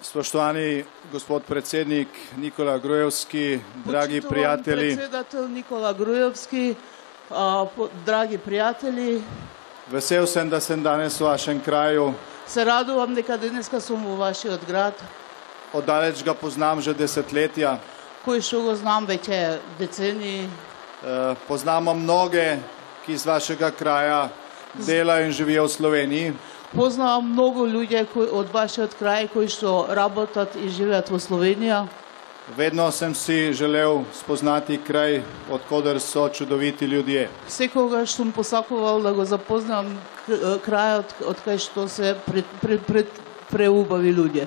Spoštovani gospod predsednik Nikola Grujevski, dragi prijatelji. Predsedatelj Nikola Grujevski, dragi prijatelji. Vesel sem, da sem danes v vašem kraju. Se radujem, da dneska sem v vaši odgrad. Oddaleč ga poznam že desetletja. Koji ga znam već deceniji. Poznamo mnoge, ki iz vašega kraja delajo in živijo v Sloveniji. Poznam mnogo ljudi od vašeg kraja koji so работат и живеят в Sloveniji. Vedno sem si želel spoznati kraj, odkoder so čudoviti ljudje. Vsekoga sem posakувал da го запознам kraj, odkaj što se preubavi ljudi.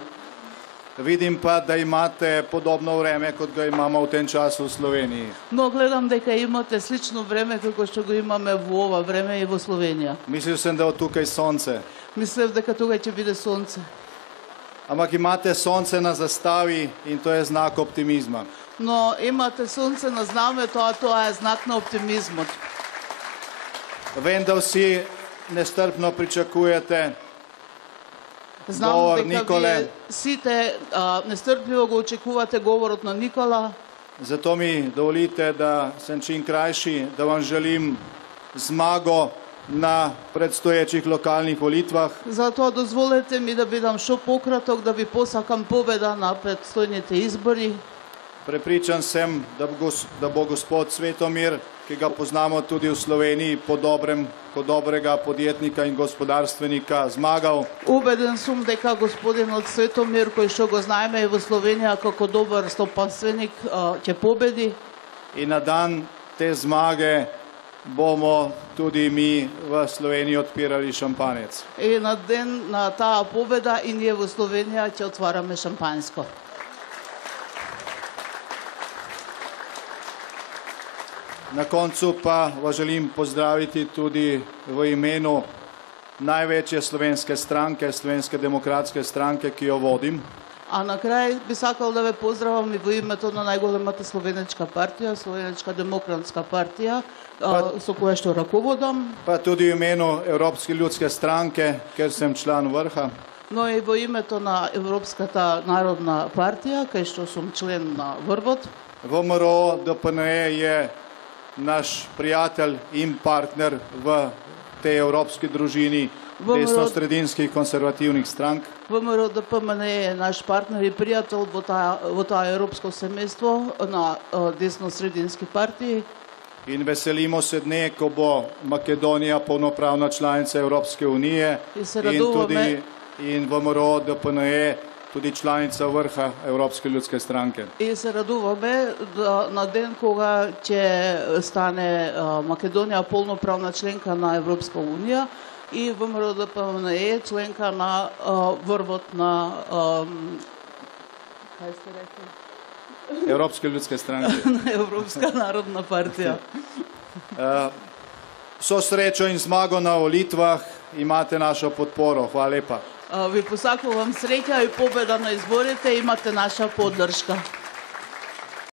Vidim pa, da imate podobno vreme, kot ga imamo v tem času v Sloveniji. No, gledam, da imate slično vreme, kako što ga imamo v ova vreme i v Sloveniji. Mislil sem, da je tukaj sonce. Mislim, da tukaj će biti sonce. Ampak imate sonce na zastavi in to je znak optimizma. No, imate sonce na znametu, a to je znak na optimizmu. Vem, da vsi nestrpno pričakujete govor Nikole. Znam, da vsi nestrpljivo ga očekujete govor od Nikola. Zato mi dovolite, da sem čim krajši, da vam želim zmago na predstoječih lokalnih volitvah. Zato dozvolite mi, da bi dam šo pokratok, da bi posakam pobeda na predstojnite izbori. Prepričan sem, da bo gospod Svetomir, ki ga poznamo tudi v Sloveniji po dobrem, kot dobrega podjetnika in gospodarstvenika, zmagal. Ubeden sem, da gospodin od Svetomir, koji šo go znajme v Sloveniji, kako dober stopanstvenik, će pobedi. In na dan te zmage bomo tudi mi v Sloveniji odpirali šampanjec. In na ta pobeda in je v Sloveniji, če otvarame šampanjsko. Na koncu pa vas želim pozdraviti tudi v imenu največje slovenske stranke, Slovenske demokratske stranke, ki jo vodim. A na kraj bi sakal da ve pozdravam i v ime to na najgolemata Slovenečka partija, Slovenečka demokratska partija, so koje što rakovodam. Pa tudi v imenu Evropske ljudske stranke, ker sem član vrha. No i v ime to na Evropska ta narodna partija, kaj što sam člen na vrvod. VMRO DPNE je naš prijatelj in partner v tej evropski družini desno-sredinskih konservativnih strank. VMRO DPNE je naš partner i prijatelj v ta evropsko semejstvo na desno-sredinski partiji. In veselimo se dne, ko bo Makedonija polnopravna članica Evropske unije in VMRO DPNE tudi članica vrha Evropske ljudske stranke. In se radujeme na den, koga će stane Makedonija polnopravna členka na Evropska unija i VMRO DPNE členka na vrvot na kaj ste rekli? Evropske ljudske stranke. Evropska narodna partija. Vso srečo in zmago na volitvah, imate našo podporo. Hvala lepa. Vi posako vam sreća i pobjeda na izborite, imate naša podrška.